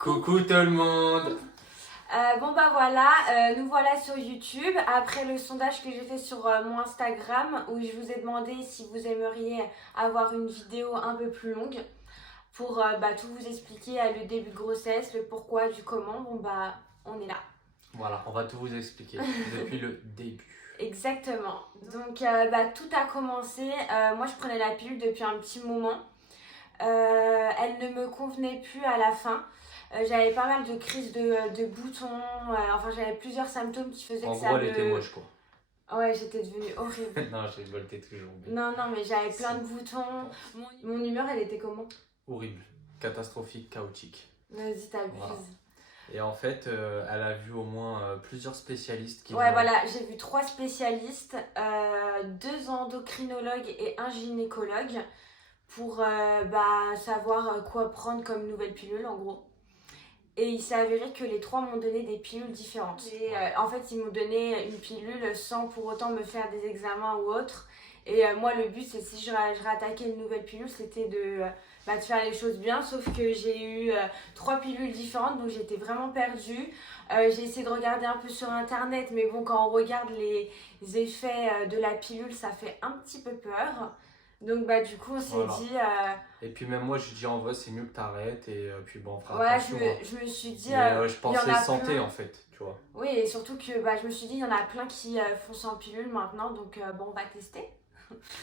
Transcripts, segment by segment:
Coucou tout le monde. Bon bah voilà, nous voilà sur YouTube après le sondage que j'ai fait sur mon Instagram où je vous ai demandé si vous aimeriez avoir une vidéo un peu plus longue pour tout vous expliquer le début de grossesse, le pourquoi, du comment. Bon bah on est là. Voilà, on va tout vous expliquer depuis le début. Exactement. Donc tout a commencé, moi je prenais la pilule depuis un petit moment. Elle ne me convenait plus à la fin. J'avais pas mal de crises de boutons, enfin j'avais plusieurs symptômes qui faisaient En que gros, ça elle était moche quoi. Ouais, j'étais devenue horrible. Non, j'ai volté toujours. Non, mais j'avais plein de boutons. Mon humeur, elle était comment? Horrible, catastrophique, chaotique. Vas-y, t'abuses. Voilà. Et en fait, elle a vu au moins plusieurs spécialistes qui Ouais, voilà, j'ai vu 3 spécialistes, 2 endocrinologues et un gynécologue pour savoir quoi prendre comme nouvelle pilule en gros. Et il s'est avéré que les 3 m'ont donné des pilules différentes. Et en fait, ils m'ont donné une pilule sans pour autant me faire des examens ou autre. Et moi, le but, c'est si je réattaquais une nouvelle pilule, c'était de faire les choses bien. Sauf que j'ai eu 3 pilules différentes, donc j'étais vraiment perdue. J'ai essayé de regarder un peu sur Internet, mais bon, quand on regarde les effets de la pilule, ça fait un petit peu peur. Donc du coup, on s'est dit... Et puis même moi, je dis en vrai, c'est mieux que t'arrêtes et puis bon, on fera Voilà, attention. je me suis dit... je il y en pensais a santé plein. en fait, tu vois. Oui, et surtout que je me suis dit, il y en a plein qui font sans pilule maintenant, donc on va tester.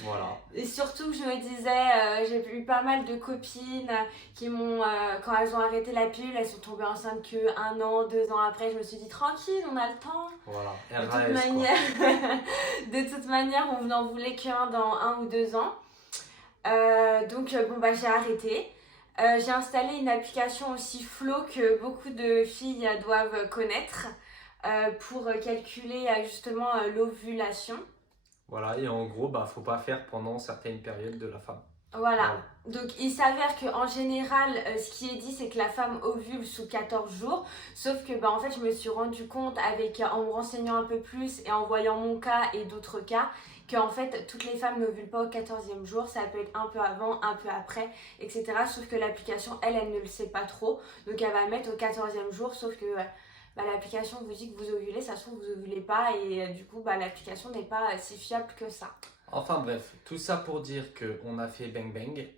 Voilà. Et surtout, je me disais, j'ai eu pas mal de copines qui m'ont, quand elles ont arrêté la pilule, elles sont tombées enceintes que 1 an, 2 ans après. Je me suis dit, tranquille, on a le temps. Voilà. De toute RAS, manière, de toute manière, on n'en voulait qu'un dans 1 ou 2 ans. J'ai arrêté. J'ai installé une application aussi Flow que beaucoup de filles doivent connaître pour calculer justement l'ovulation. Voilà, et en gros, faut pas faire pendant certaines périodes de la femme. Voilà. Donc il s'avère qu'en général, ce qui est dit, c'est que la femme ovule sous 14 jours. Sauf que en fait, je me suis rendu compte en me renseignant un peu plus et en voyant mon cas et d'autres cas, qu'en fait, toutes les femmes n'ovulent pas au 14e jour. Ça peut être un peu avant, un peu après, etc. Sauf que l'application, elle ne le sait pas trop. Donc elle va mettre au 14e jour. Sauf que l'application vous dit que vous ovulez, ça se trouve vous ovulez pas. Et du coup, l'application n'est pas si fiable que ça. Enfin bref, tout ça pour dire qu'on a fait bang bang,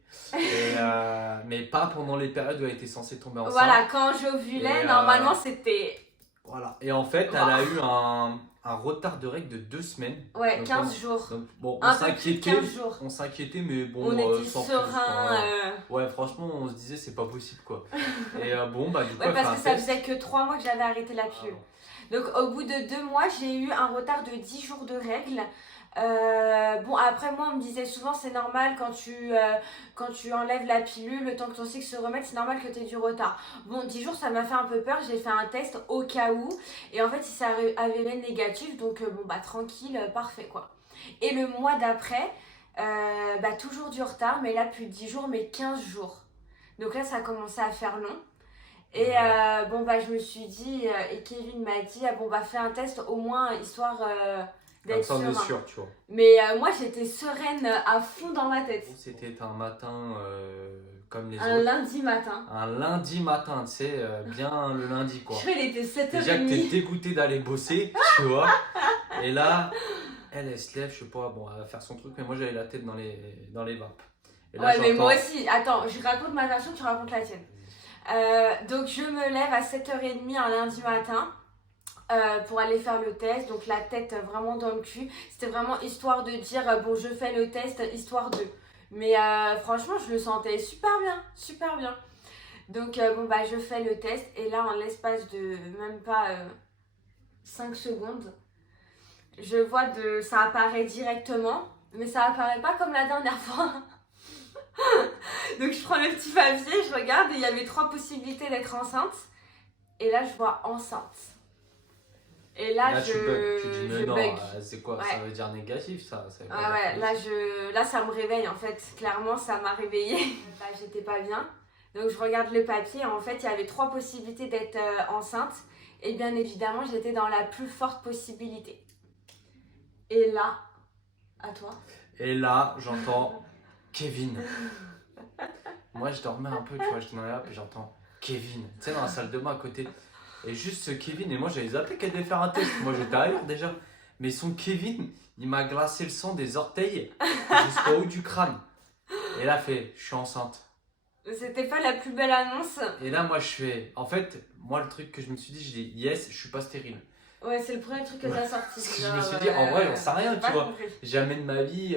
mais pas pendant les périodes où elle était censée tomber enceinte. Voilà, quand j'ovulais, normalement c'était... Voilà, et en fait, elle a eu un retard de règles de 2 semaines. Ouais, donc 15 jours. Donc, bon, un peu plus de 15 jours. On s'inquiétait, mais bon, on était sans serein. plus, ouais, franchement, on se disait c'est pas possible quoi. Et du coup, ouais, parce que ça faisait que 3 mois que j'avais arrêté la pilule. Donc au bout de 2 mois, j'ai eu un retard de 10 jours de règles. Après moi on me disait souvent c'est normal quand tu enlèves la pilule, le temps que ton cycle se remette, c'est normal que tu aies du retard. Bon, 10 jours ça m'a fait un peu peur, j'ai fait un test au cas où et en fait il s'est avéré négatif, donc tranquille, parfait quoi. Et le mois d'après, toujours du retard, mais là plus de 10 jours, mais 15 jours. Donc là ça a commencé à faire long. Et je me suis dit, et Kevin m'a dit, fais un test au moins histoire d'être sûr, tu vois. Mais moi j'étais sereine à fond dans ma tête. C'était un matin comme les autres. Un lundi matin. Un lundi matin, tu sais, bien le lundi quoi. Je crois qu'il était 7h30. Déjà que t'es dégoûté d'aller bosser, tu vois. Et là, elle se lève, je sais pas, bon, elle va faire son truc, mais moi j'avais la tête dans les vapes. Et là, ouais, mais moi aussi. Attends, je raconte ma version, tu racontes la tienne. Donc je me lève à 7h30 un lundi matin pour aller faire le test. Donc la tête vraiment dans le cul. C'était vraiment histoire de dire je fais le test, histoire de. Mais franchement, je le sentais super bien, super bien. Donc je fais le test et là en l'espace de même pas 5 secondes, je vois ça apparaît directement, mais ça apparaît pas comme la dernière fois. Donc je prends le petit papier, je regarde et il y avait 3 possibilités d'être enceinte. Et là je vois enceinte. Et là tu bugs. Tu dis mais non, bug. C'est quoi? Ouais. Ça veut dire négatif ça. Là ça me réveille en fait. Clairement ça m'a réveillée. J'étais pas bien. Donc je regarde le papier. En fait il y avait 3 possibilités d'être enceinte. Et bien évidemment j'étais dans la plus forte possibilité. Et là, à toi. Et là j'entends Kevin. Moi je dormais un peu, tu vois, j'étais dans l'air, puis j'entends Kevin, tu sais, dans la salle de bain à côté. Et juste ce Kevin, et moi j'avais zappé qu'elle devait faire un test. Moi j'étais ailleurs déjà. Mais son Kevin, il m'a glacé le sang des orteils jusqu'au haut du crâne. Et là, fait, je suis enceinte. C'était pas la plus belle annonce. Et là, moi je fais. En fait, moi le truc que je me suis dit, je dis yes, je suis pas stérile. Ouais, c'est le premier truc que t'as sorti. Parce que je me suis dit, en vrai, j'en sais rien, j'ai tu pas vois. compris. Jamais de ma vie,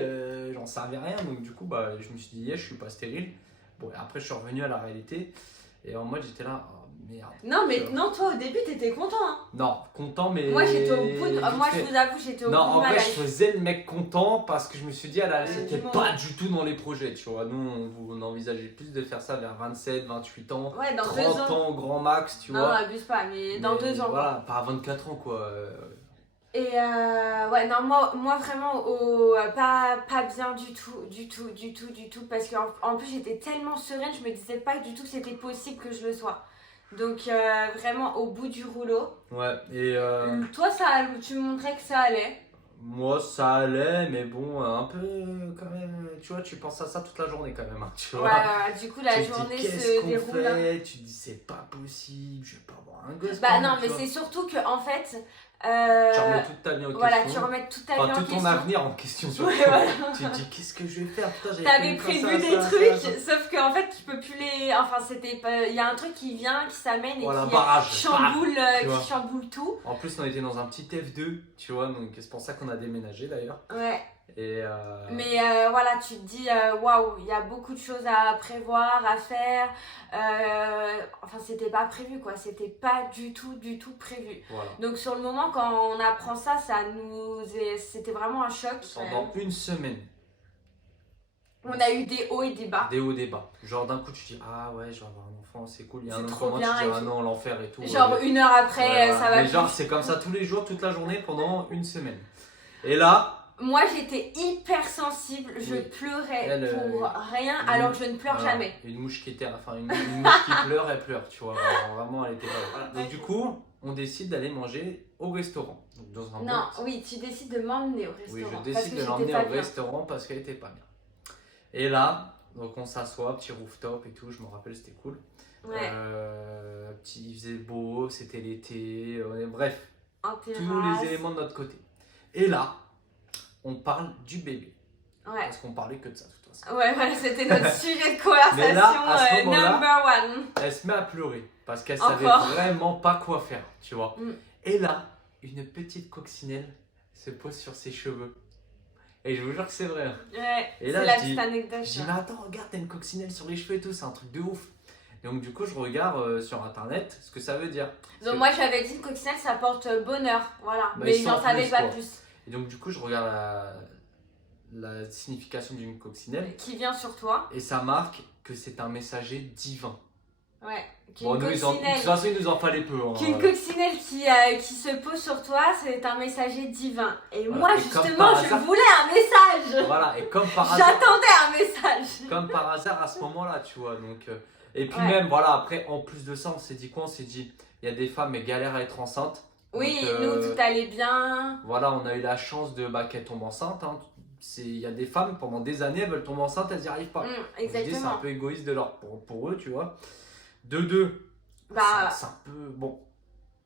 j'en savais rien. Donc, du coup, bah, je me suis dit, yes, je suis pas stérile. Bon, et après, je suis revenu à la réalité. Et en mode, j'étais là, oh merde. Non, mais Tu vois. non, toi au début t'étais content. Hein. Non, content, mais. Moi j'étais au bout de... Moi vite je fait. vous avoue, j'étais au Non, bout en de ma vrai, je life. faisais le mec content parce que je me suis dit, c'était du moment. pas du tout dans les projets, tu vois. Nous, on envisageait plus de faire ça vers 27, 28 ans, Ouais, dans 2 30 ans. ans au grand max, tu Non, vois. abuse pas, mais dans 2 ans. Voilà, pas à 24 ans, quoi. Et ouais, non, moi vraiment, pas bien du tout, parce qu'en plus j'étais tellement sereine, je me disais pas du tout que c'était possible que je le sois. Donc vraiment au bout du rouleau. Ouais, et Toi, tu me montrais que ça allait. moi, ça allait, mais bon, un peu quand même, tu vois, tu penses à ça toute la journée quand même, hein, tu vois. Ouais, du coup la Tu te dis, journée qu'est-ce se qu'on déroule. fait. Tu te dis, c'est pas possible, je vais pas avoir un gosse. Bah quand même, non, tu mais vois. c'est surtout que en fait... Tu remets toute ta vie en voilà, tu question. remets toute ta Enfin, vie en tout question. ton avenir en question. Surtout. Ouais, voilà. Tu te dis, qu'est-ce que je vais faire? Putain, j'avais T'avais prévu prévu ça, des ça, trucs, ça, ça. sauf qu'en fait tu peux plus les... Enfin c'était pas... Il y a un truc qui vient, qui s'amène et Voilà, qui barrage. chamboule, tu vois. qui chamboule tout. En plus, on était dans un petit F2, tu vois, donc c'est pour ça qu'on a déménagé d'ailleurs. Ouais. Et Mais voilà, tu te dis, waouh, il y a beaucoup de choses à prévoir, à faire. Enfin, c'était pas prévu quoi, c'était pas du tout prévu. voilà. Donc, sur le moment, quand on apprend ça, c'était vraiment un choc. Pendant une semaine, On a eu des hauts et des bas. des hauts, des bas. Genre d'un coup, tu dis, ah ouais, je vais avoir un enfant, c'est cool. Il y a C'est un autre trop moment, tu bien dis, et ah tout. non, l'enfer et tout. Genre, 1 heure après, Ouais, ça va mais plus. genre, c'est comme ça tous les jours, toute la journée, pendant une semaine. Et là, Moi, j'étais hyper sensible, je Oui. pleurais Elle, pour rien, une- alors que je ne pleure voilà, jamais. une mouche qui était, enfin une mouche qui pleure, elle pleure, tu vois. Vraiment, elle était pas. Voilà. Donc du coup, on décide d'aller manger au restaurant. Donc, dans un Non, bon- oui, tu décides de m'emmener au Oui, restaurant. je parce décide que de l'emmener j'étais pas au bien. restaurant parce qu'elle était pas bien. Et là, donc on s'assoit, petit rooftop et tout. Je me rappelle, c'était cool. Ouais, Il faisait beau, c'était l'été. Bref, en tous terrasse. les éléments de notre côté. Et là, on parle du bébé Ouais. parce qu'on parlait que de ça de toute façon. Ouais, voilà, c'était notre sujet de conversation Mais là, à ce moment-là, number one. Elle se met à pleurer parce qu'elle Encore. savait vraiment pas quoi faire, tu vois. Mm. Et là, une petite coccinelle se pose sur ses cheveux. Et je vous jure que c'est vrai. Ouais, Et c'est là, la je dis- petite anecdote. Je dis, mais attends, regarde, t'as une coccinelle sur les cheveux et tout, c'est un truc de ouf. Donc, du coup, je regarde sur internet ce que ça veut dire. Donc, moi, j'avais dit une coccinelle, ça porte bonheur. Voilà. Bah, mais sans j'en savais plus, pas quoi. plus. Et donc, du coup, je regarde la signification d'une coccinelle Qui vient sur toi. et ça marque que c'est un messager divin. Ouais. Qu'une Bon, nous, de coccinelle. toute façon, il nous en fallait peu. Hein. Qu'une coccinelle qui se pose sur toi, c'est un messager divin. Et Voilà. moi, Et comme justement, par je hasard- voulais un message. Voilà, et comme par hasard. J'attendais un message. Comme par hasard à ce moment-là, tu vois. Donc, et puis Ouais. même, voilà, après, en plus de ça, on s'est dit quoi? On s'est dit, il y a des femmes, elles galèrent à être enceintes. Oui, Donc, nous, tout allait bien. Voilà, on a eu la chance de qu'elles tombent enceintes. Hein. Il y a des femmes, pendant des années, elles veulent tomber enceintes, elles n'y arrivent pas. Donc, je dis, c'est un Exactement. peu égoïste de pour eux, tu vois. De deux, Bah, c'est un peu... Bon,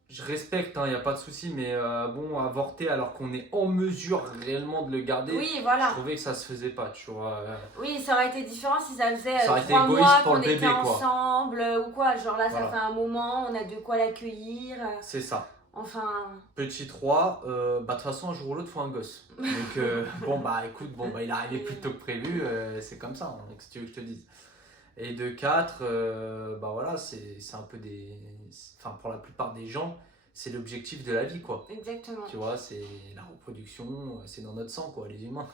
je respecte, il n'y a pas de souci, mais bon, avorter alors qu'on est en mesure réellement de le garder, oui, je voilà. trouvais que ça se faisait pas, tu vois. Oui, ça aurait été différent si ça faisait Ça aurait été 3 égoïste mois pour qu'on le était bébé, quoi. ensemble ou quoi. Genre là, ça Voilà. fait un moment, on a de quoi l'accueillir. C'est ça. Enfin, Petit 3, de toute façon, un jour ou l'autre, faut un gosse. Donc, bon, bah écoute, il est arrivé plus tôt que prévu, c'est comme ça, hein, donc, si tu veux que je te dise. Et de 4, voilà, c'est un peu des. Enfin, pour la plupart des gens, c'est l'objectif de la vie, quoi. exactement. Tu vois, c'est la reproduction, c'est dans notre sang, quoi, les humains.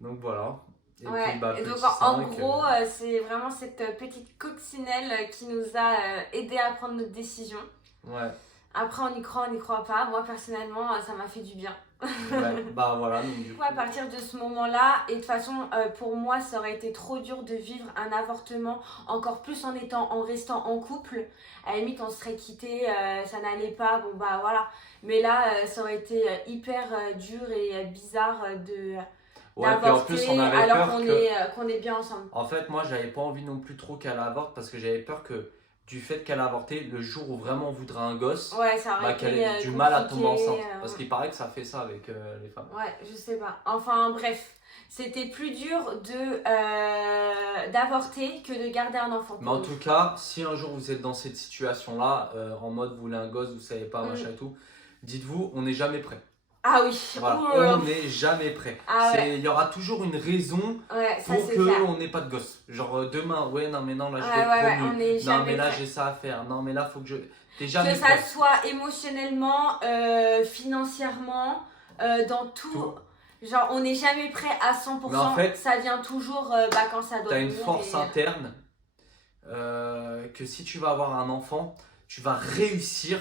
Donc voilà. Et Ouais. puis, Et donc petit en 5, gros, c'est vraiment cette petite coccinelle qui nous a aidé à prendre notre décision. ouais, Après, on y croit pas. Moi, personnellement, ça m'a fait du bien. ouais, voilà. Donc, du Du coup, à partir de ce moment-là, et de toute façon, pour moi, ça aurait été trop dur de vivre un avortement, encore plus en restant en couple. À la limite, on serait quittés, ça n'allait pas, bon bah voilà. Mais là, ça aurait été hyper dur et bizarre ouais, puis en plus, on avait alors peur qu'on que. qu'on est bien ensemble. En fait, moi, j'avais pas envie non plus trop qu'elle avorte parce que j'avais peur que du fait qu'elle a avorté, le jour où vraiment on voudra un gosse, Ouais, ça aurait qu'elle été ait du mal à tomber compliqué, enceinte. Parce qu'il paraît que ça fait ça avec les femmes. Ouais, je sais pas. Enfin, bref. C'était plus dur d'avorter que de garder un enfant. Mais en tout cas, si un jour vous êtes dans cette situation-là, en mode vous voulez un gosse, vous savez pas, machin et tout, dites-vous, on n'est jamais prêt. Ah oui. Voilà, on n'est jamais prêt. Ah ouais. Il y aura toujours une raison Ouais, ça, pour c'est clair. qu'on n'ait pas de gosse. Genre demain, ouais, non, mais non, là je vais Ouais, être promu. on est Non, jamais mais là prêt. j'ai ça à faire. Non, mais là faut que je. T'es jamais Que prêt. ça soit émotionnellement, financièrement, dans tout. Genre, on n'est jamais prêt à 100%. Mais en fait, ça vient toujours quand ça doit t'as une venir force interne que si tu vas avoir un enfant, tu vas réussir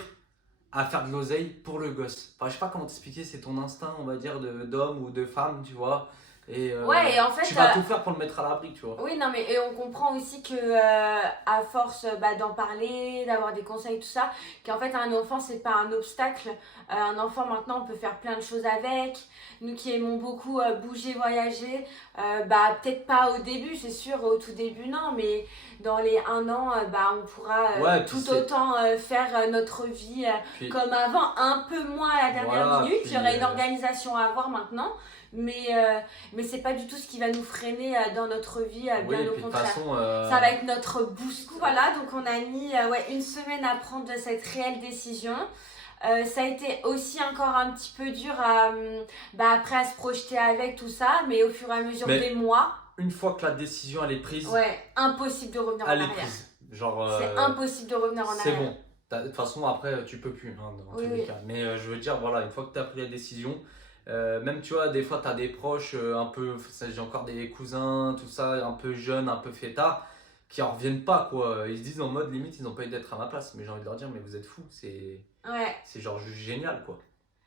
à faire de l'oseille pour le gosse. Enfin, je sais pas comment t'expliquer, c'est ton instinct, on va dire, d'homme ou de femme, tu vois. Et, ouais, et en fait, tu vas tout faire pour le mettre à l'abri, tu vois. Oui, non, mais et on comprend aussi que à force d'en parler, d'avoir des conseils, tout ça, qu'en fait un enfant c'est pas un obstacle. Un enfant maintenant on peut faire plein de choses avec. Nous qui aimons beaucoup bouger, voyager, peut-être pas au début, c'est sûr, au tout début non, mais dans les 1 an, on pourra tout autant faire notre vie comme avant, un peu moins à la dernière minute. Il y aurait une organisation à avoir maintenant. Mais c'est pas du tout ce qui va nous freiner dans notre vie, bien au contraire. Ça va être notre boost. Voilà, donc on a mis 1 semaine à prendre cette réelle décision. Ça a été aussi encore un petit peu dur après à se projeter avec tout ça, mais au fur et à mesure des mois. Une fois que la décision elle est prise, impossible de revenir en arrière. C'est impossible de revenir en arrière. C'est bon. De toute façon, après, tu peux plus, dans tous les cas. Mais je veux dire, voilà, une fois que tu as pris la décision, même tu vois, des fois, tu as des proches un peu, j'ai encore des cousins, tout ça, un peu jeunes, un peu fêtards, qui en reviennent pas, quoi. Ils se disent en mode limite, ils n'ont pas eu d'être à ma place. Mais j'ai envie de leur dire, mais vous êtes fous, c'est genre juste génial, quoi.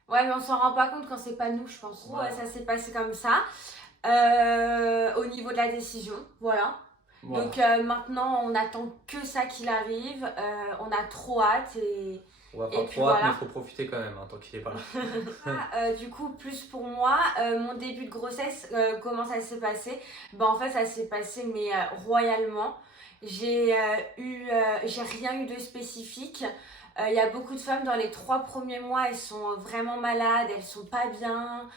Ouais, mais on s'en rend pas compte quand c'est pas nous, je pense. Ouais, ça s'est passé comme ça. Au niveau de la décision, voilà. Donc maintenant, on attend que ça qu'il arrive. On a trop hâte et. Et puis voilà. Mais il faut profiter quand même, tant qu'il est pas là. Du coup, plus pour moi, mon début de grossesse, comment ça s'est passé? En fait, ça s'est passé, mais royalement. J'ai rien eu de spécifique. Il y a beaucoup de femmes dans les 3 premiers mois, elles sont vraiment malades, elles sont pas bien.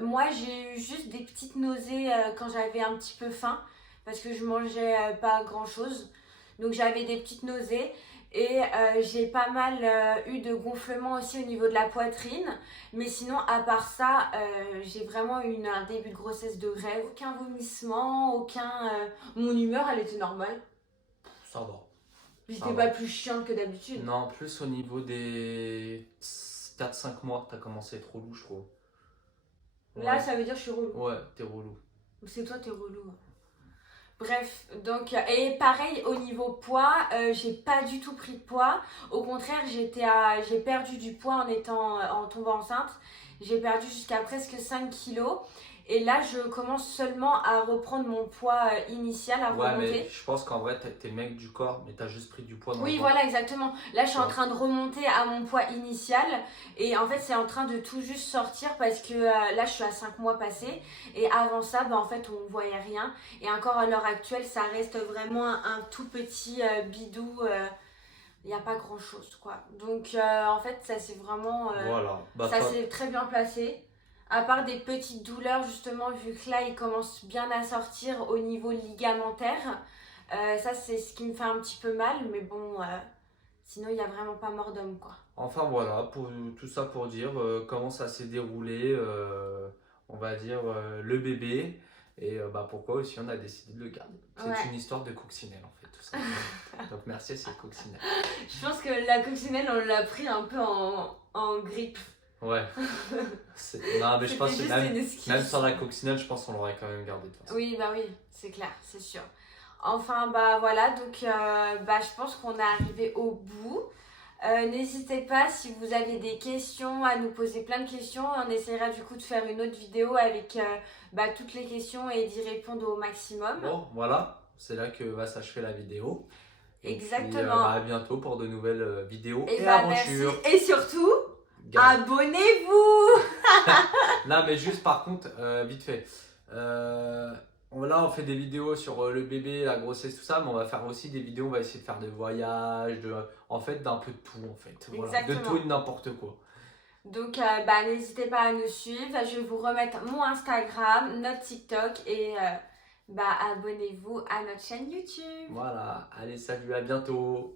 Moi, j'ai eu juste des petites nausées quand j'avais un petit peu faim, parce que je mangeais pas grand chose. Donc j'avais des petites nausées. Et j'ai pas mal eu de gonflements aussi au niveau de la poitrine. Mais sinon, à part ça, j'ai vraiment eu un début de grossesse de rêve. Aucun vomissement, mon humeur, elle était normale. Ça va. J'étais pas plus chiante que d'habitude. Non, plus au niveau des 4-5 mois, t'as commencé à être relou, je trouve. Là, ça veut dire que je suis relou. Ouais, t'es relou. C'est toi, t'es relou. Bref, donc, et pareil au niveau poids, j'ai pas du tout pris de poids. Au contraire, j'ai perdu du poids en tombant enceinte. J'ai perdu jusqu'à presque 5 kilos. Et là, je commence seulement à reprendre mon poids initial, à remonter. Mais je pense qu'en vrai, t'es mec du corps, mais t'as juste pris du poids dans le ventre. Voilà, exactement. Là, je suis en train de remonter à mon poids initial. Et en fait, c'est en train de tout juste sortir parce que là, je suis à 5 mois passés. Et avant ça, en fait, on voyait rien. Et encore à l'heure actuelle, ça reste vraiment un tout petit bidou. Il n'y a pas grand chose, quoi. Donc, en fait, ça s'est vraiment... ça s'est très bien placé. À part des petites douleurs, justement, vu que là, il commence bien à sortir au niveau ligamentaire. Ça, c'est ce qui me fait un petit peu mal. Mais bon, sinon, il n'y a vraiment pas mort d'homme, quoi. Enfin, voilà, tout ça pour dire comment ça s'est déroulé, on va dire, le bébé. Et pourquoi aussi on a décidé de le garder. C'est une histoire de coccinelle, en fait, tout ça. Donc, merci à cette coccinelle. Je pense que la coccinelle, on l'a pris un peu en grippe. Ouais. Non, mais je pense que même sans la coccinelle, je pense qu'on l'aurait quand même gardé. Oui, oui, c'est clair, c'est sûr. Enfin, voilà, donc je pense qu'on est arrivé au bout. N'hésitez pas, si vous avez des questions, à nous poser plein de questions. On essaiera du coup de faire une autre vidéo avec toutes les questions et d'y répondre au maximum. Bon, voilà, c'est là que va s'achever la vidéo. Exactement. Et puis, à bientôt pour de nouvelles vidéos et aventures. Merci. Et surtout... abonnez-vous. Non, mais juste par contre, vite fait, Là, on fait des vidéos sur le bébé, la grossesse, tout ça, mais on va faire aussi des vidéos, on va essayer de faire des voyages, en fait, d'un peu de tout, en fait. Voilà, de tout et de n'importe quoi. Donc, n'hésitez pas à nous suivre. Je vais vous remettre mon Instagram, notre TikTok et abonnez-vous à notre chaîne YouTube. Voilà, allez, salut, à bientôt.